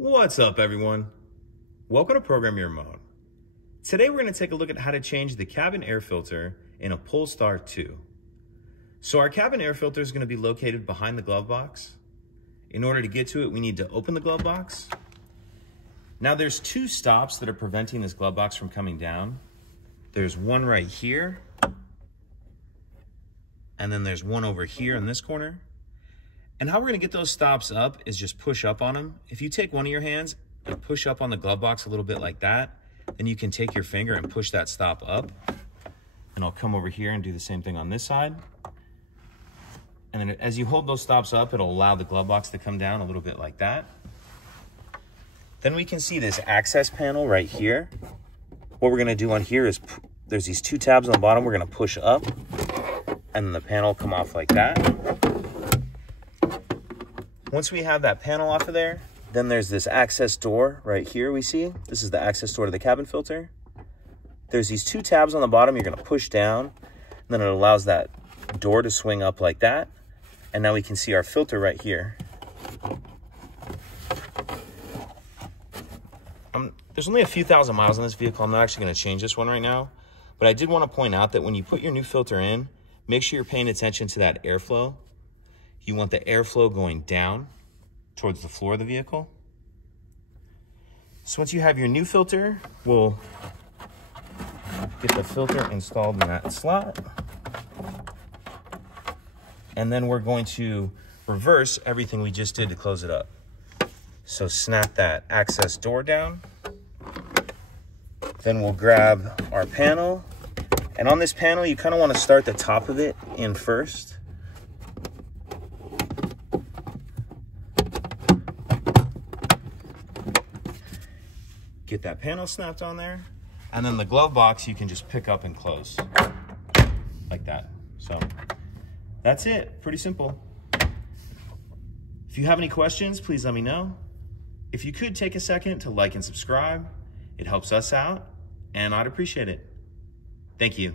What's up, everyone? Welcome to Program Your Mode. Today we're going to take a look at how to change the cabin air filter in a Polestar 2. So our cabin air filter is going to be located behind the glove box. In order to get to it, we need to open the glove box. Now there's two stops that are preventing this glove box from coming down. There's one right here, and then there's one over here in this corner. And how we're gonna get those stops up is just push up on them. If you take one of your hands and push up on the glove box a little bit like that, then you can take your finger and push that stop up. And I'll come over here and do the same thing on this side. And then as you hold those stops up, it'll allow the glove box to come down a little bit like that. Then we can see this access panel right here. What we're gonna do on here is, there's these two tabs on the bottom, we're gonna push up, and then the panel will come off like that. Once we have that panel off of there, then there's this access door right here we see. This is the access door to the cabin filter. There's these two tabs on the bottom you're gonna push down, and then it allows that door to swing up like that. And now we can see our filter right here. There's only a few thousand miles on this vehicle. I'm not actually gonna change this one right now, but I did wanna point out that when you put your new filter in, make sure you're paying attention to that airflow. You want the airflow going down towards the floor of the vehicle. So once you have your new filter, we'll get the filter installed in that slot. And then we're going to reverse everything we just did to close it up. So snap that access door down. Then we'll grab our panel. And on this panel, you kind of want to start the top of it in first. Get that panel snapped on there, and then the glove box you can just pick up and close like that. So that's it, pretty simple. If you have any questions, please let me know. If you could take a second to like and subscribe, it helps us out and I'd appreciate it. Thank you.